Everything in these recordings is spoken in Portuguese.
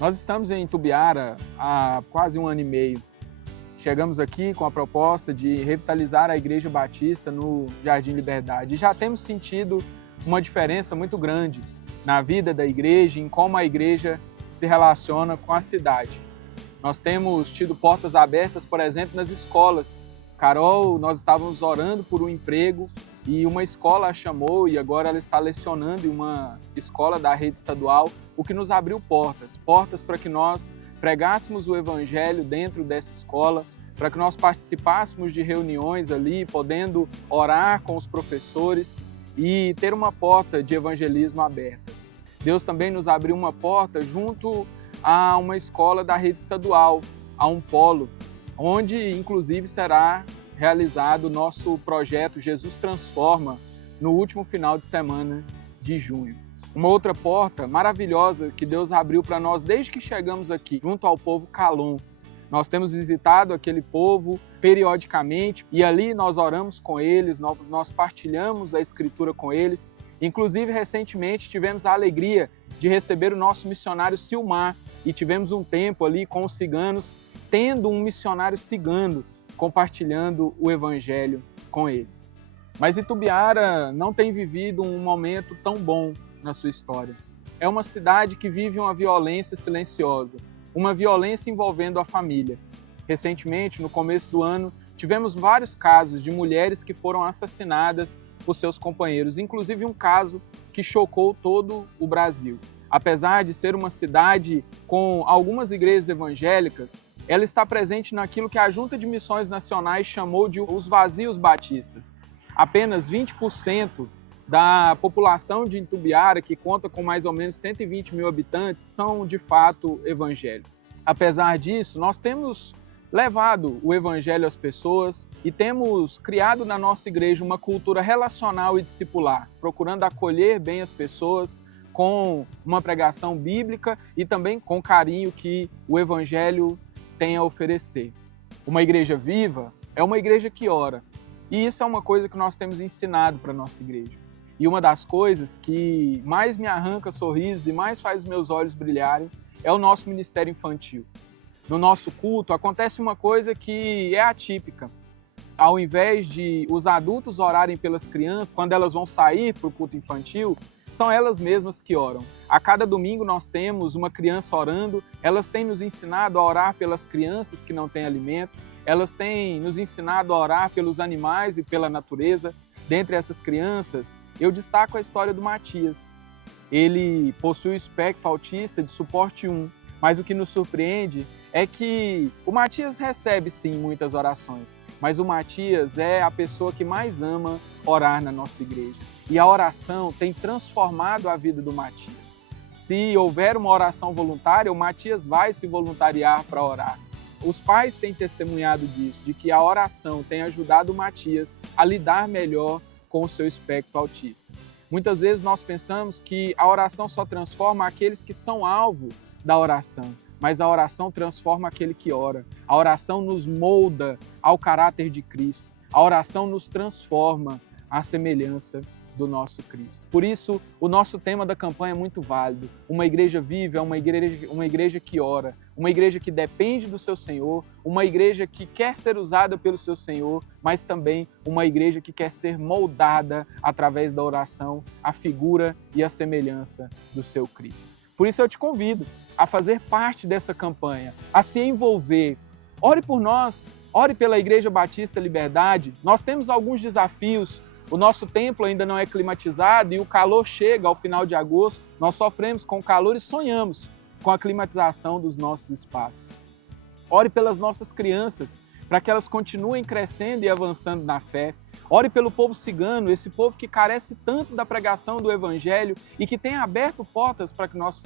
Nós estamos em Itumbiara há quase 1 ano e meio. Chegamos aqui com a proposta de revitalizar a Igreja Batista no Jardim Liberdade. E já temos sentido uma diferença muito grande na vida da igreja, em como a igreja se relaciona com a cidade. Nós temos tido portas abertas, por exemplo, nas escolas. Carol, nós estávamos orando por um emprego e uma escola a chamou e agora ela está lecionando em uma escola da rede estadual, o que nos abriu portas para que nós pregássemos o evangelho dentro dessa escola, para que nós participássemos de reuniões ali, podendo orar com os professores e ter uma porta de evangelismo aberta. Deus também nos abriu uma porta junto a uma escola da rede estadual, a um polo, onde inclusive será realizado o nosso projeto Jesus Transforma no último final de semana de junho. Uma outra porta maravilhosa que Deus abriu para nós desde que chegamos aqui, junto ao povo Calon. Nós temos visitado aquele povo periodicamente e ali nós oramos com eles, nós partilhamos a Escritura com eles. Inclusive, recentemente tivemos a alegria de receber o nosso missionário Silmar e tivemos um tempo ali com os ciganos, tendo um missionário cigano compartilhando o evangelho com eles. Mas Itumbiara não tem vivido um momento tão bom na sua história. É uma cidade que vive uma violência silenciosa, uma violência envolvendo a família. Recentemente, no começo do ano, tivemos vários casos de mulheres que foram assassinadas por seus companheiros, inclusive um caso que chocou todo o Brasil. Apesar de ser uma cidade com algumas igrejas evangélicas, ela está presente naquilo que a Junta de Missões Nacionais chamou de os vazios batistas. Apenas 20% da população de Itumbiara, que conta com mais ou menos 120 mil habitantes, são de fato evangélicos. Apesar disso, nós temos levado o evangelho às pessoas e temos criado na nossa igreja uma cultura relacional e discipular, procurando acolher bem as pessoas com uma pregação bíblica e também com o carinho que o evangelho tem a oferecer. Uma igreja viva é uma igreja que ora. E isso é uma coisa que nós temos ensinado para a nossa igreja. E uma das coisas que mais me arranca sorrisos e mais faz meus olhos brilharem é o nosso ministério infantil. No nosso culto acontece uma coisa que é atípica. Ao invés de os adultos orarem pelas crianças, quando elas vão sair para o culto infantil, são elas mesmas que oram. A cada domingo nós temos uma criança orando, elas têm nos ensinado a orar pelas crianças que não têm alimento, elas têm nos ensinado a orar pelos animais e pela natureza. Dentre essas crianças, eu destaco a história do Matias. Ele possui o espectro autista de suporte 1, mas o que nos surpreende é que o Matias recebe sim muitas orações, mas o Matias é a pessoa que mais ama orar na nossa igreja. E a oração tem transformado a vida do Matias. Se houver uma oração voluntária, o Matias vai se voluntariar para orar. Os pais têm testemunhado disso, de que a oração tem ajudado o Matias a lidar melhor com o seu espectro autista. Muitas vezes nós pensamos que a oração só transforma aqueles que são alvo da oração, mas a oração transforma aquele que ora. A oração nos molda ao caráter de Cristo. A oração nos transforma à semelhança do nosso Cristo. Por isso, o nosso tema da campanha é muito válido. Uma igreja viva é uma igreja que ora, uma igreja que depende do seu Senhor, uma igreja que quer ser usada pelo seu Senhor, mas também uma igreja que quer ser moldada através da oração à figura e à semelhança do seu Cristo. Por isso eu te convido a fazer parte dessa campanha, a se envolver. Ore por nós, ore pela Igreja Batista Liberdade. Nós temos alguns desafios. O nosso templo ainda não é climatizado e o calor chega ao final de agosto. Nós sofremos com o calor e sonhamos com a climatização dos nossos espaços. Ore pelas nossas crianças, para que elas continuem crescendo e avançando na fé. Ore pelo povo cigano, esse povo que carece tanto da pregação do Evangelho e que tem aberto portas para que nós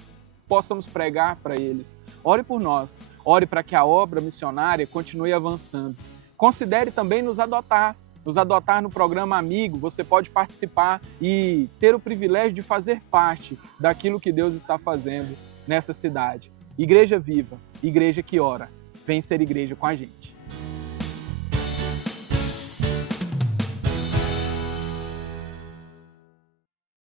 possamos pregar para eles. Ore por nós, ore para que a obra missionária continue avançando. Considere também nos adotar no programa Amigo. Você pode participar e ter o privilégio de fazer parte daquilo que Deus está fazendo nessa cidade. Igreja viva, igreja que ora. Vem ser igreja com a gente.